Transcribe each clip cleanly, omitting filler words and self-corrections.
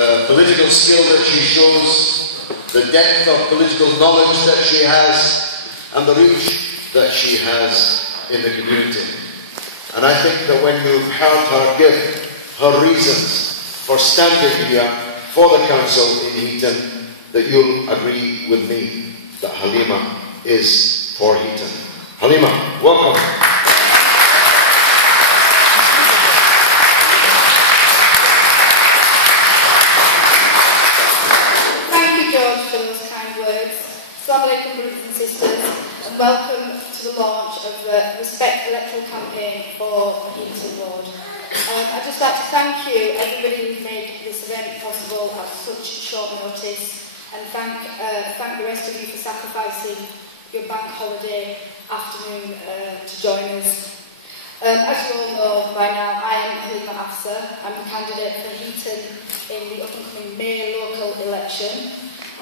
political skill that she shows, the depth of political knowledge that she has, and the reach that she has in the community. And I think that when you've heard her give her reasons for standing here for the council in Heaton, that you'll agree with me that Halima is for Heaton. Halima, welcome. Thank you, George, for those kind words. Assalamu alaikum, brothers and sisters, and welcome to the launch of the Respect electoral campaign for Heaton Ward. I'd just like to thank you, everybody who's made this event possible at such short notice, and thank the rest of you for sacrificing your bank holiday afternoon to join us. As you all know by now, I am Halima Afza. I'm the candidate for Heaton in the up-and-coming May local election.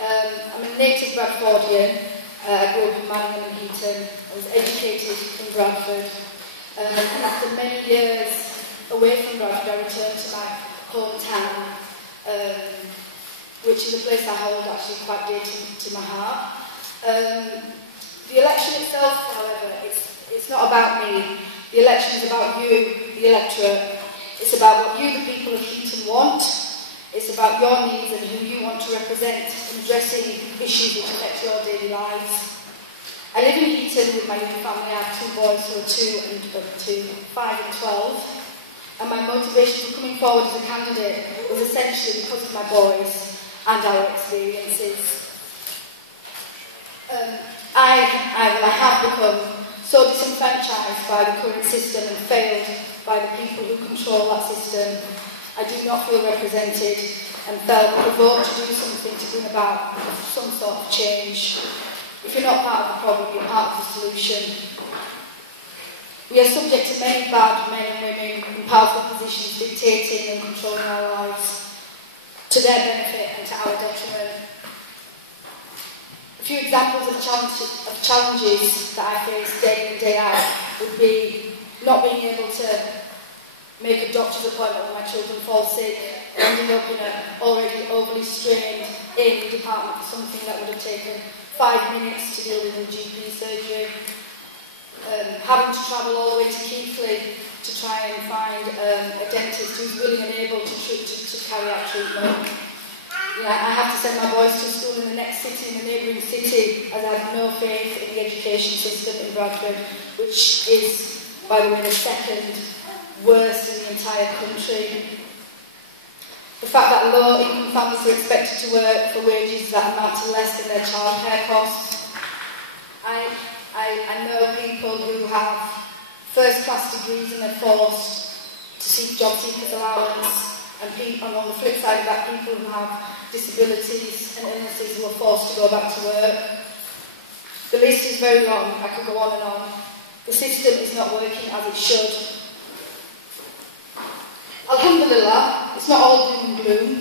I'm a native Bradfordian. I grew up in Manningham and Heaton. I was educated in Bradford. And after many years away from Bradford, I returned to my hometown, which is a place I hold actually quite dear to my heart. The election itself, however, it's not about me. The election is about you, the electorate. It's about what you, the people of Heaton, want. It's about your needs and who you want to represent in addressing issues which affect your daily lives. I live in Heaton with my young family. I have two boys who are 5 and 12. And my motivation for coming forward as a candidate was essentially because of my boys and our experiences. I have become so disenfranchised by the current system and failed by the people who control that system. I do not feel represented and felt provoked to do something to bring about some sort of change. If you're not part of the problem, you're part of the solution. We are subject to many bad men and women in powerful positions dictating and controlling our lives to their benefit and to our detriment. A few examples of challenges that I face day in, day out would be not being able to make a doctor's appointment when my children fall sick, ending up in an already overly strained A&E department for something that would have taken 5 minutes to deal with a GP surgery. Having to travel all the way to Keighley to try and find a dentist who's willing and able to carry out treatment. I have to send my boys to school in the next city, in the neighbouring city, as I have no faith in the education system in Bradford, which is, by the way, the second worst in the entire country. The fact that low-income families are expected to work for wages that amount to less than their childcare costs. I know people who have first-class degrees and they're forced to seek job seekers allowance, and on the flip side of that, people who have disabilities and illnesses who are forced to go back to work. The list is very long. I could go on and on. The system is not working as it should. Alhamdulillah, it's not all doom and gloom.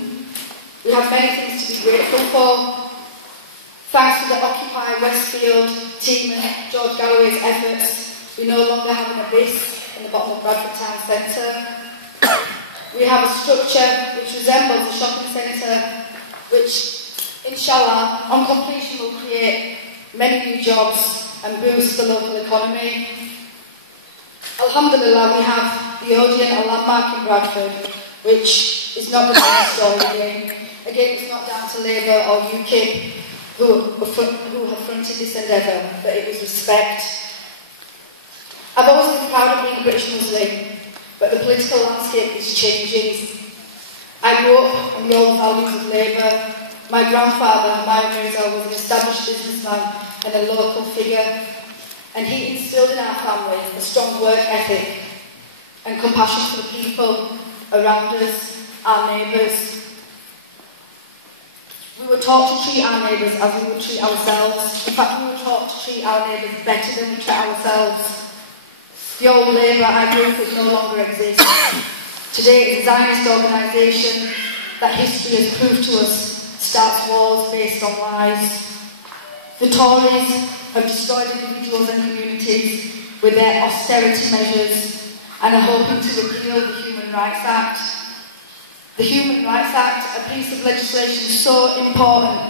We have many things to be grateful for. Thanks to the Occupy Westfield team and George Galloway's efforts, we no longer have an abyss in the bottom of Bradford Town Centre. We have a structure which resembles a shopping centre, which, inshallah, on completion will create many new jobs and boost the local economy. Alhamdulillah, we have the Odeon, a landmark in Bradford, which is not the same story again. Again, it's not down to Labour or UKIP who have fronted this endeavour, but it was respect. I've always been proud of being a British Muslim, but the political landscape is changing. I grew up on the old values of Labour. My grandfather, Mirza, was an established businessman and a local figure, and he instilled in our family a strong work ethic and compassion for the people around us, our neighbours. We were taught to treat our neighbours as we would treat ourselves. In fact, we were taught to treat our neighbours better than we treat ourselves. The old Labour I grew up with no longer exists. Today, it's a Zionist organisation that history has proved to us starts wars based on lies. The Tories have destroyed individuals and communities with their austerity measures and are hoping to repeal the Human Rights Act. The Human Rights Act, a piece of legislation so important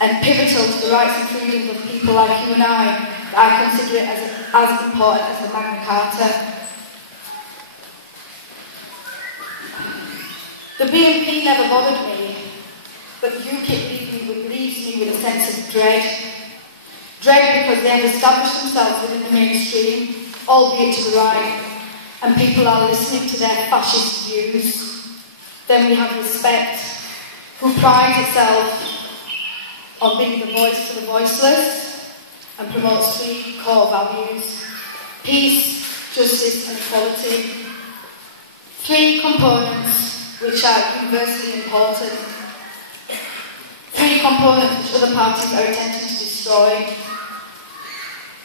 and pivotal to the rights and freedoms of people like you and I, that I consider it as important as the Magna Carta. The BNP never bothered me, but UKIP leaves me with a sense of dread. Dread because they have established themselves within the mainstream, albeit to the right, and people are listening to their fascist views. Then we have Respect, who prides itself on being the voice for the voiceless and promotes three core values: peace, justice and equality. Three components which are universally important. Three components which other parties are attempting to destroy.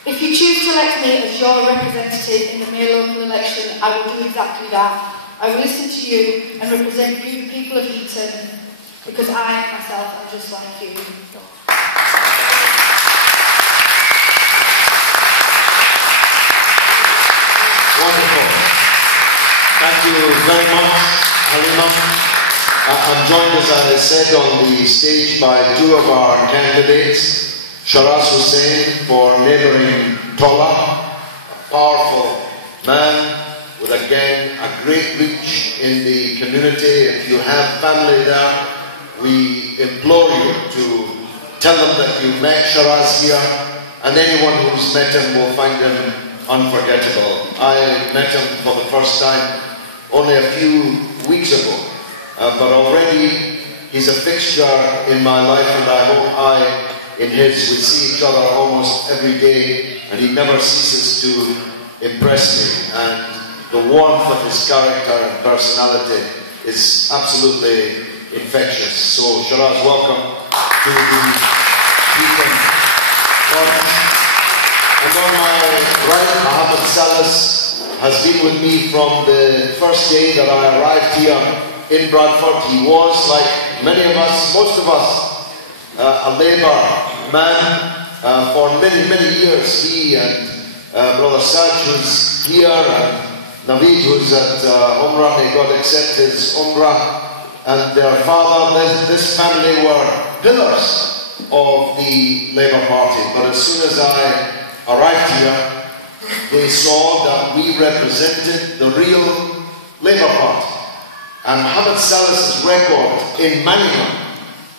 If you choose to elect me as your representative in the May local election, I will do exactly that. I will listen to you and represent you, the people of Heaton, because I, myself, am just like you. Wonderful. Thank you very much, Halima. I'm joined, as I said, on the stage by two of our candidates, Shiraz Hussain for neighbouring Tola, a powerful man with, again, a great reach in the community. If you have family there, we implore you to tell them that you met Shiraz here, and anyone who's met him will find him unforgettable. I met him for the first time only a few weeks ago, but already he's a fixture in my life, and I hope I, in his, we see each other almost every day, and he never ceases to impress me. And the warmth of his character and personality is absolutely infectious. So, Shiraz, welcome to the Heaton Lodge. And on my right, Mohammed Salas has been with me from the first day that I arrived here in Bradford. He was, like many of us, most of us, a Labour man for many, many years. He and Brother Saj, who's here, and Naveed, who's at Umrah, may God accept his Umrah, and their father, this family were pillars of the Labour Party. But as soon as I arrived here, they saw that we represented the real Labour Party. And Mohammed Salas's record in Manningham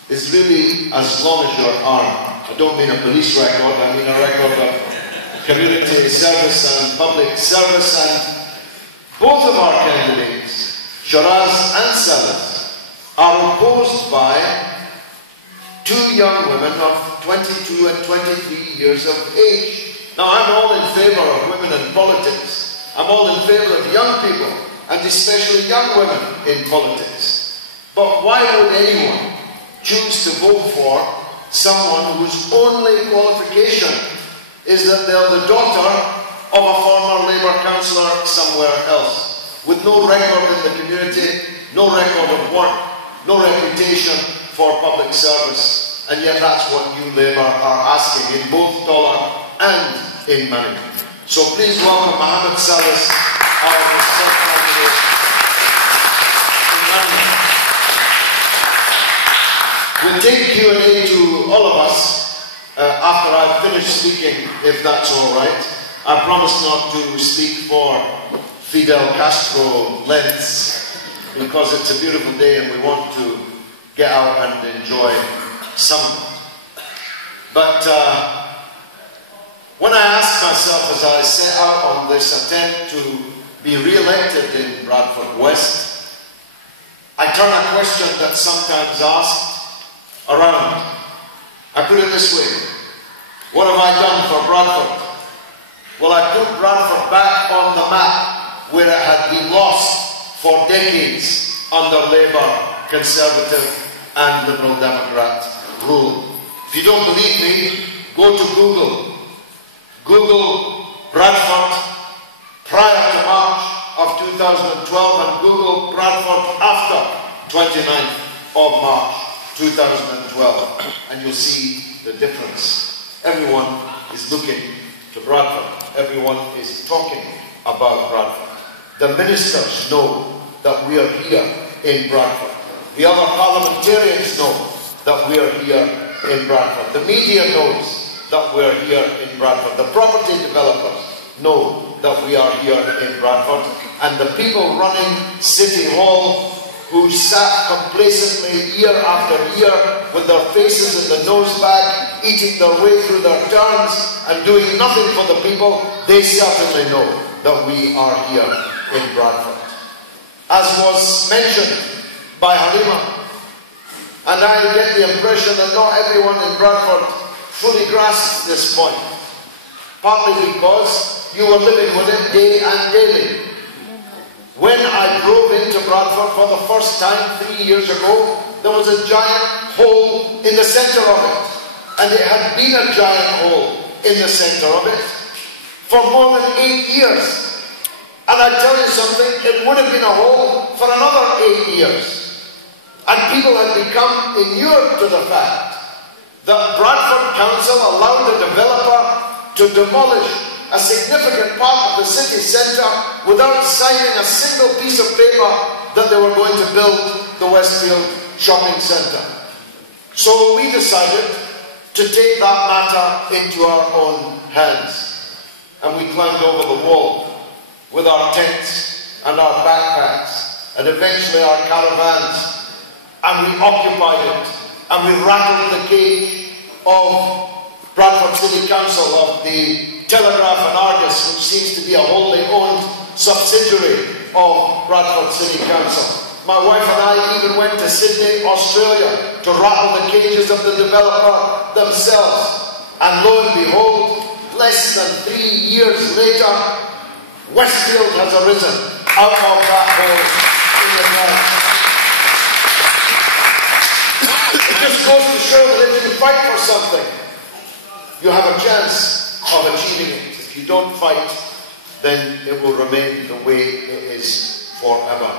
is really as long as your arm. I don't mean a police record, I mean a record of community service and public service. And both of our candidates, Shiraz and Salas, are opposed by two young women of 22 and 23 years of age. Now, I'm all in favour of women in politics. I'm all in favour of young people, and especially young women in politics. But why would anyone choose to vote for someone whose only qualification is that they're the daughter of a former Labour councillor somewhere else, with no record in the community, no record of work, no reputation for public service? And yet that's what you Labour are asking in both Tola and in Manningham. So please welcome Mohammed Salas, our Respect candidate in Manningham. We'll take Q&A to all of us after I've finished speaking, if that's all right. I promise not to speak for Fidel Castro lengths, because it's a beautiful day and we want to get out and enjoy some. But when I asked myself as I set out on this attempt to be re-elected in Bradford West, I turn a question that's sometimes asked around. I put it this way: what have I done for Bradford? Well, I put Bradford back on the map where it had been lost for decades under Labour, Conservative and Liberal Democrat rule. If you don't believe me, go to Google. Google Bradford prior to March of 2012 and Google Bradford after 29th of March 2012, and you'll see the difference. Everyone is looking to Bradford. Everyone is talking about Bradford. The ministers know that we are here in Bradford. The other parliamentarians know that we are here in Bradford. The media knows that we are here in Bradford. The property developers know that we are here in Bradford. And the people running City Hall, who sat complacently year after year with their faces in the nosebag, eating their way through their terms and doing nothing for the people, they certainly know that we are here in Bradford. As was mentioned by Halima, and I get the impression that not everyone in Bradford fully grasps this point, partly because you were living with it day and daily. When I drove into Bradford for the first time 3 years ago, there was a giant hole in the centre of it. And it had been a giant hole in the centre of it for more than 8 years. And I tell you something, it would have been a hole for another 8 years. And people had become inured to the fact that Bradford Council allowed the developer to demolish a significant part of the city centre without signing a single piece of paper that they were going to build the Westfield shopping centre. So we decided to take that matter into our own hands. And we climbed over the wall with our tents and our backpacks and eventually our caravans, and we occupied it and we rattled the cage of Bradford City Council, of the Telegraph and Argus, which seems to be a wholly owned subsidiary of Bradford City Council. My wife and I even went to Sydney, Australia, to rattle the cages of the developer themselves. And lo and behold, less than 3 years later, Westfield has arisen out of that hole in the ground. It just goes to show that if you fight for something, you have a chance of achieving it. If you don't fight, then it will remain the way it is forever.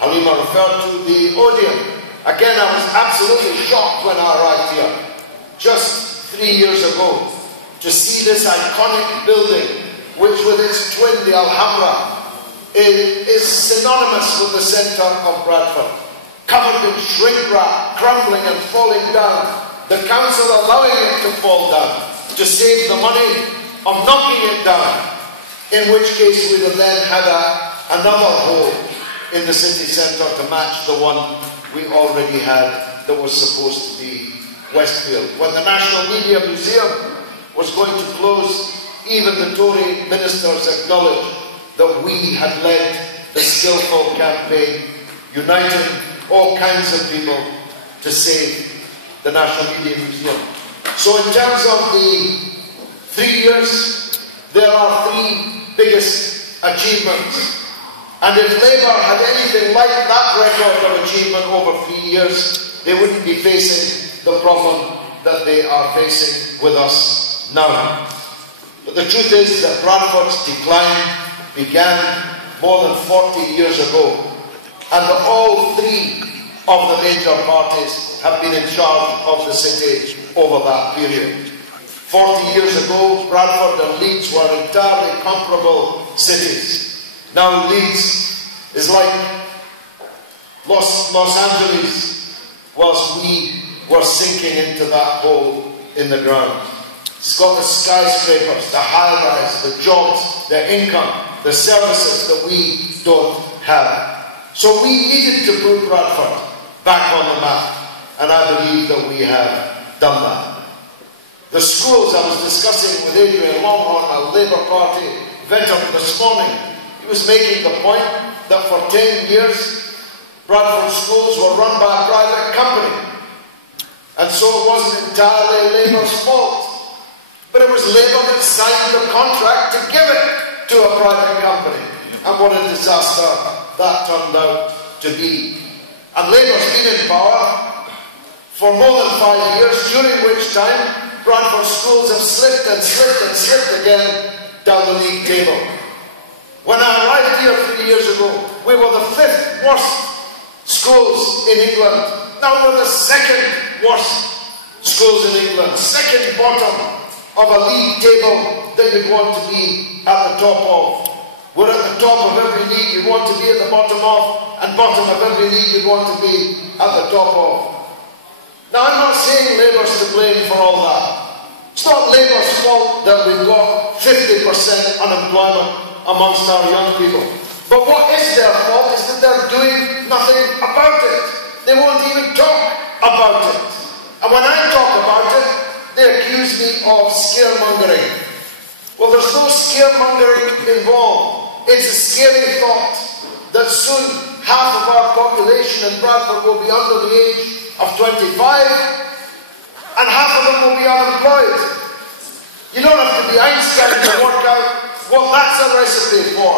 Halima referred to the Odeon. Again, I was absolutely shocked when I arrived here, just 3 years ago, to see this iconic building, which with its twin, the Alhambra, is synonymous with the centre of Bradford. Covered in shrink wrap, crumbling and falling down. The council allowing it to fall down to save the money of knocking it down, in which case we'd have then had another hole in the city centre to match the one we already had that was supposed to be Westfield. When the National Media Museum was going to close, even the Tory ministers acknowledged that we had led the skillful campaign, uniting all kinds of people to save the National Media Museum. So in terms of the 3 years, there are 3 biggest achievements. And if Labour had anything like that record of achievement over 3 years, they wouldn't be facing the problem that they are facing with us now. But the truth is that Bradford's decline began more than 40 years ago, and that all 3 of the major parties have been in charge of the city over that period. 40 years ago, Bradford and Leeds were entirely comparable cities. Now Leeds is like Los Angeles was we were sinking into that hole in the ground. It's got the skyscrapers, the high-rise, the jobs, the income, the services that we don't have. So we needed to put Bradford back on the map, and I believe that we have done that. The schools, I was discussing with Adrian Longhorn, a Labour Party veteran this morning. He was making the point that for 10 years, Bradford schools were run by a private company. And so it wasn't entirely Labour's fault. But it was Labour that signed the contract to give it to a private company. And what a disaster that turned out to be. And Labour's been in power for more than 5 years, during which time Bradford schools have slipped and slipped and slipped again down the league table. When I arrived here 3 years ago, we were the 5th worst schools in England. Now we're the 2nd worst schools in England, 2nd bottom of a league table that you'd want to be at the top of. where at the top of every league you want to be at the bottom of, and bottom of every league you want to be at the top of. Now, I'm not saying Labour's to blame for all that. It's not Labour's fault that we've got 50% unemployment amongst our young people. But what is their fault is that they're doing nothing about it. They won't even talk about it. And when I talk about it, they accuse me of scaremongering. Well, there's no scaremongering involved. It's a scary thought that soon half of our population in Bradford will be under the age of 25 and half of them will be unemployed. You don't have to be Einstein to work out what that's a recipe for.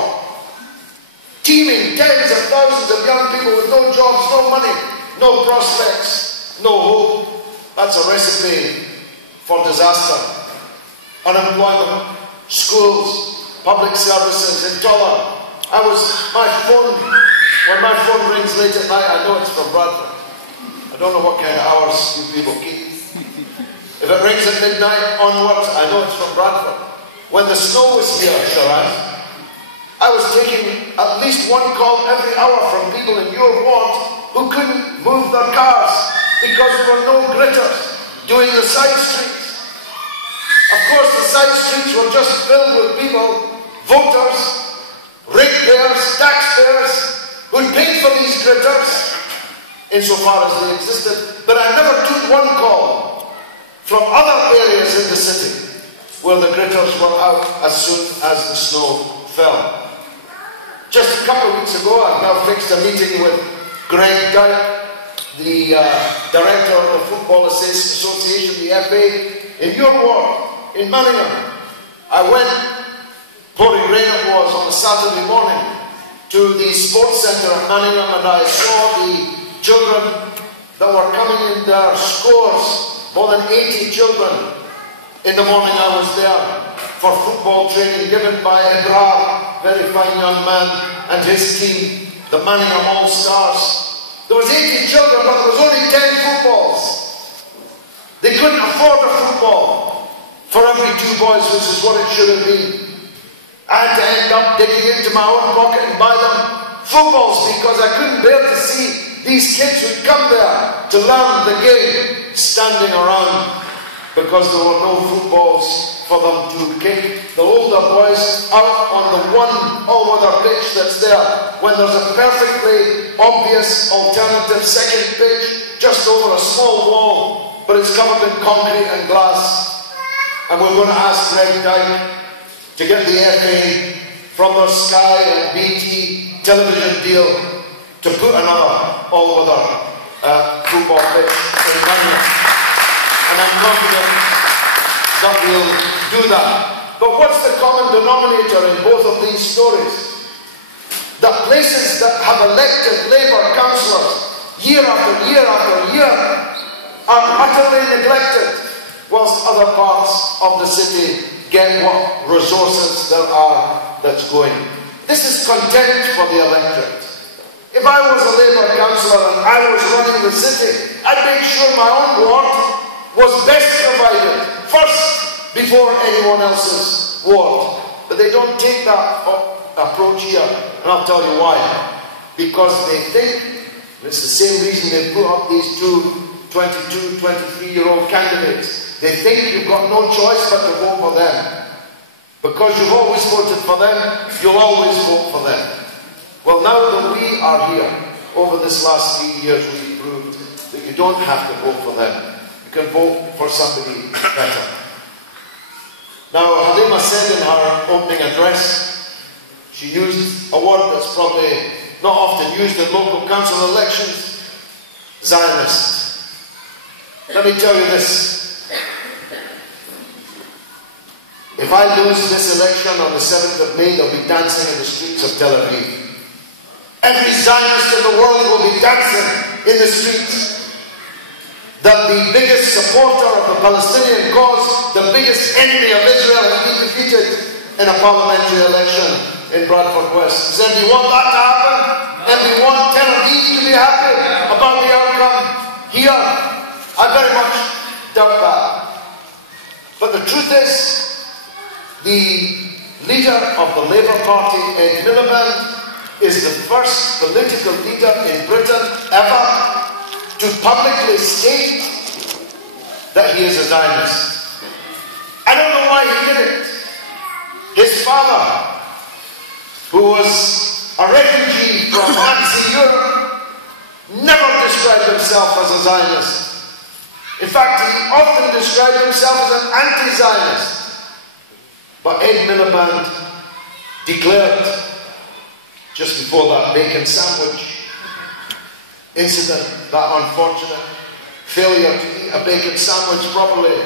Teeming tens of thousands of young people with no jobs, no money, no prospects, no hope. That's a recipe for disaster. Unemployment, schools, public services, intolerance. When my phone rings late at night, I know it's from Bradford. I don't know what kind of hours you people keep. If it rings at midnight onwards, I know it's from Bradford. When the snow was here, Sharon, I was taking at least one call every hour from people in your ward who couldn't move their cars because there were no gritters doing the side streets. Of course, the side streets were just filled with people, voters, ratepayers, taxpayers, who'd paid for these gritters, insofar as they existed. But I never took one call from other areas in the city where the gritters were out as soon as the snow fell. Just a couple of weeks ago, I've now fixed a meeting with Greg Dyke, the director of the Football Association, the FA, in your ward, in Manningham. I went, pouring rain it was on a Saturday morning, to the sports centre at Manningham, and I saw the children that were coming in their scores, more than 80 children. In the morning I was there for football training given by Ebrar, very fine young man, and his team, the Manningham All-Stars. There was 80 children, but there was only 10 footballs. They couldn't afford a football for every 2 boys, which is what it should have been. I had to end up digging into my own pocket and buy them footballs because I couldn't bear to see these kids who'd come there to learn the game standing around because there were no footballs for them to kick. The older boys out on the one all-weather pitch that's there when there's a perfectly obvious alternative second pitch just over a small wall, but it's covered in concrete and glass. And we're going to ask Greg Dyke to get the FA from their Sky and BT television deal to put another all-weather football pitch in Manningham. And I'm confident that we'll do that. But what's the common denominator in both of these stories? That places that have elected Labour councillors year after year after year are utterly neglected, whilst other parts of the city get what resources there are that's going. This is contempt for the electorate. If I was a Labour councillor and I was running the city, I'd make sure my own ward was best provided first before anyone else's ward. But they don't take that approach here, and I'll tell you why. Because they think, and it's the same reason they put up these two 22, 23-year-old candidates. They think you've got no choice but to vote for them. Because you've always voted for them, you'll always vote for them. Well, now that we are here, over this last 3 years, we've proved that you don't have to vote for them. You can vote for somebody better. Now, Halima said in her opening address, she used a word that's probably not often used in local council elections, Zionist. Let me tell you this. If I lose this election on the 7th of May, they'll be dancing in the streets of Tel Aviv. Every Zionist in the world will be dancing in the streets. That the biggest supporter of the Palestinian cause, the biggest enemy of Israel, has been defeated in a parliamentary election in Bradford West. Does anybody want that to happen? Anybody want Tel Aviv to be happy about the outcome here? I very much doubt that. But the truth is, the leader of the Labour Party, Ed Miliband, is the first political leader in Britain ever to publicly state that he is a Zionist. I don't know why he did it. His father, who was a refugee from Nazi Europe, never described himself as a Zionist. In fact, he often described himself as an anti-Zionist. But Ed Miliband declared, just before that bacon sandwich incident, that unfortunate failure to eat a bacon sandwich properly,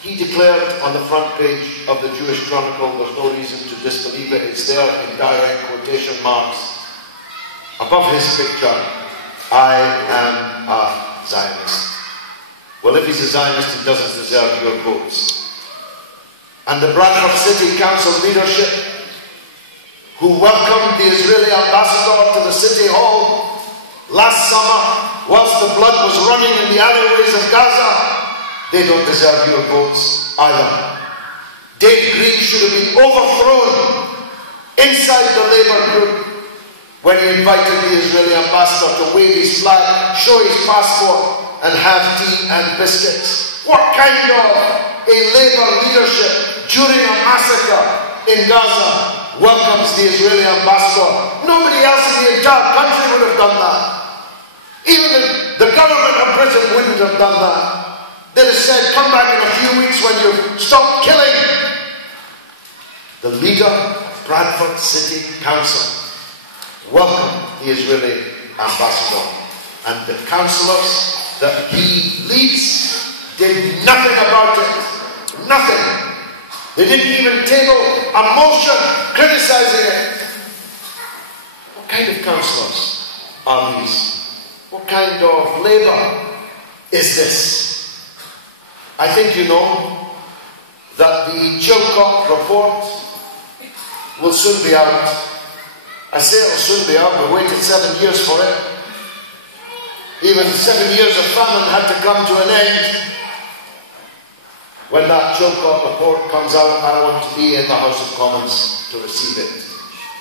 he declared on the front page of the Jewish Chronicle, there's no reason to disbelieve it, it's there in direct quotation marks, above his picture, I am a Zionist. Well, if he's a Zionist, he doesn't deserve your votes. And the Bradford City Council leadership, who welcomed the Israeli ambassador to the City Hall last summer, whilst the blood was running in the alleyways of Gaza, they don't deserve your votes either. Dave Green should have been overthrown inside the Labour group when he invited the Israeli ambassador to wave his flag, show his passport, and have tea and biscuits. What kind of a Labour leadership during a massacre in Gaza welcomes the Israeli ambassador? Nobody else in the entire country would have done that. Even the government of Britain wouldn't have done that. They'd have said, come back in a few weeks when you stop killing. The leader of Bradford City Council welcomed the Israeli ambassador, and the councillors that he leads did nothing about it. Nothing. They didn't even table a motion criticising it. What kind of councillors are these? What kind of Labour is this? I think you know that the Chilcot report will soon be out. I say it will soon be out. We waited 7 years for it. Even 7 years of famine had to come to an end. When that Chilcot report comes out, I want to be in the House of Commons to receive it.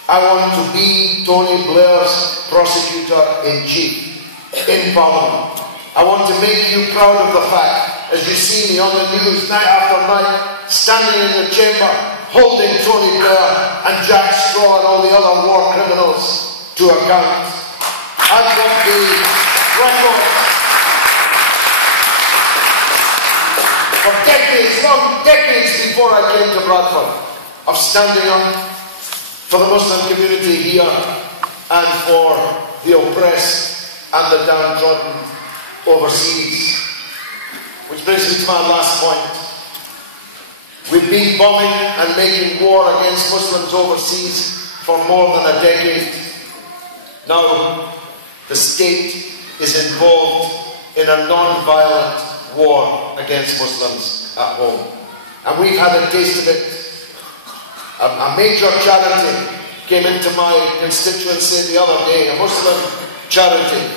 I want to be Tony Blair's prosecutor-in-chief in Parliament. I want to make you proud of the fact, as you see me on the news night after night, standing in the chamber, holding Tony Blair and Jack Straw and all the other war criminals to account. I've got the record for decades, long decades before I came to Bradford, of standing up for the Muslim community here and for the oppressed and the downtrodden overseas. Which brings me to my last point. We've been bombing and making war against Muslims overseas for more than a decade. Now, the state is involved in a non-violent war against Muslims at home. And we've had a taste of it. A major charity came into my constituency the other day, a Muslim charity.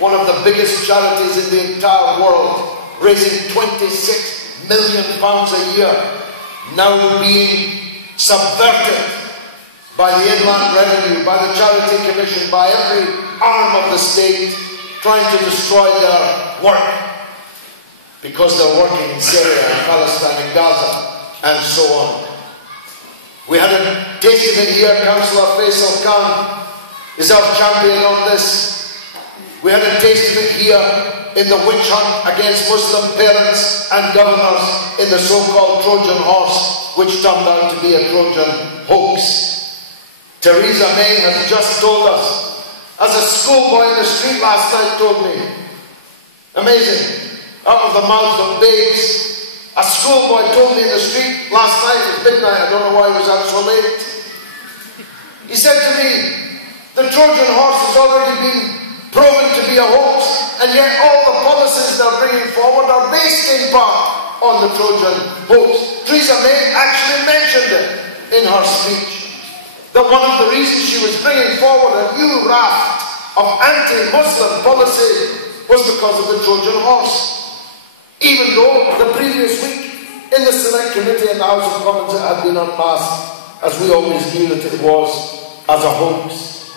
One of the biggest charities in the entire world, raising £26 million a year, now being subverted by the Inland Revenue, by the Charity Commission, by every arm of the state, trying to destroy their work because they're working in Syria and Palestine and Gaza and so on. We had a taste of it here. Councillor Faisal Khan is our champion on this. We had a taste of it here in the witch hunt against Muslim parents and governors in the so-called Trojan horse, which turned out to be a Trojan hoax. Theresa May has just told us, as a schoolboy in the street last night told me, amazing, out of the mouths of babes, a schoolboy told me in the street last night, it was midnight, I don't know why he was out so late. He said to me, the Trojan horse has already been proven to be a hoax, and yet all the policies they're bringing forward are based in part on the Trojan hoax. Theresa May actually mentioned it in her speech, that one of the reasons she was bringing forward a new raft of anti-Muslim policy was because of the Trojan horse. Even though the previous week in the Select Committee in the House of Commons it had been unmasked, as we always knew that it was, as a hoax.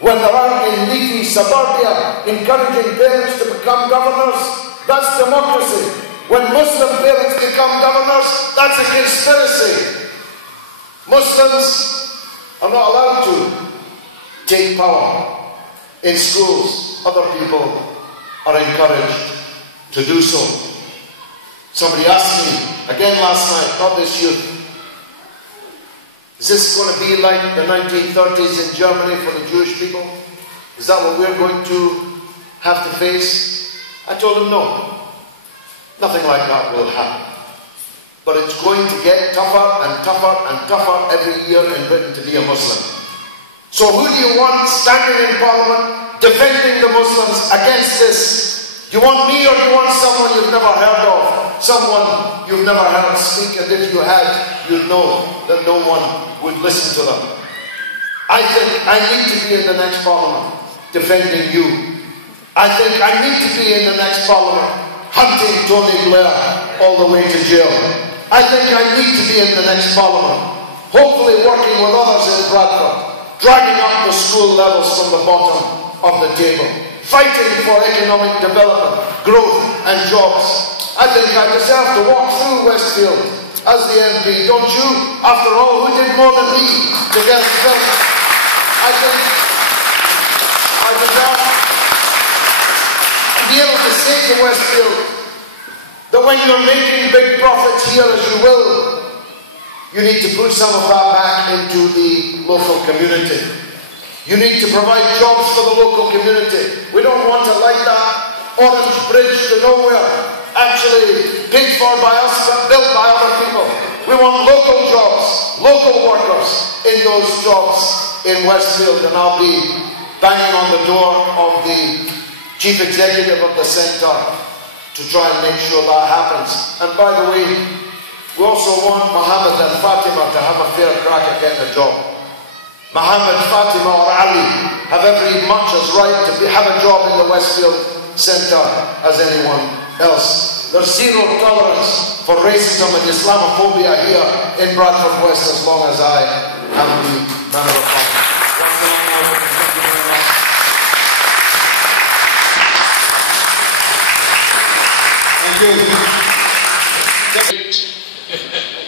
When there are in leafy suburbia encouraging parents to become governors, that's democracy. When Muslim parents become governors, that's a conspiracy. Muslims are not allowed to take power in schools. Other people are encouraged to do so. Somebody asked me, again last night, not this youth, is this going to be like the 1930s in Germany for the Jewish people? Is that what we're going to have to face? I told him no. Nothing like that will happen. But it's going to get tougher and tougher and tougher every year in Britain to be a Muslim. So who do you want standing in Parliament defending the Muslims against this? Do you want me, or do you want someone you've never heard of? Someone you've never heard speak, and if you had, you'd know that no one would listen to them. I think I need to be in the next Parliament defending you. I think I need to be in the next Parliament hunting Tony Blair all the way to jail. I think I need to be in the next Parliament, hopefully working with others in Bradford, dragging up the school levels from the bottom of the table, fighting for economic development, growth and jobs. I think I deserve to walk through Westfield as the MP, don't you? After all, who did more than me to get it built? I think I deserve to be able to say to Westfield that when you're making big profits here, as you will, you need to put some of that back into the local community. You need to provide jobs for the local community. We don't want to like that orange bridge to nowhere, actually paid for by us but built by other people. We want local jobs, local workers in those jobs in Westfield, and I'll be banging on the door of the Chief Executive of the Centre to try and make sure that happens. And by the way, we also want Mohammed and Fatima to have a fair crack at getting a job. Mohammed, Fatima or Ali have every much as right to have a job in the Westfield Centre as anyone else. There's zero tolerance for racism and Islamophobia here in Bradford West as long as I am the Member of Parliament.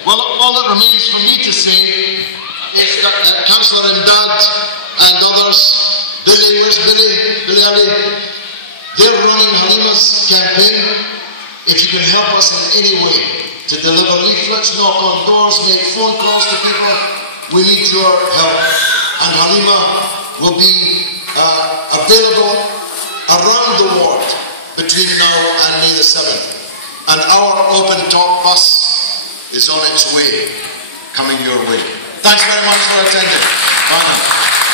Well, all that remains for me to say is that Councillor Imdad and others, Billy, where's Billy? Billy Ali, they're running Halima's campaign. If you can help us in any way to deliver leaflets, knock on doors, make phone calls to people, we need your help. And Halima will be available around the ward between now and May the 7th. And our open talk bus is on its way, coming your way. Thanks very much for attending. Bye now.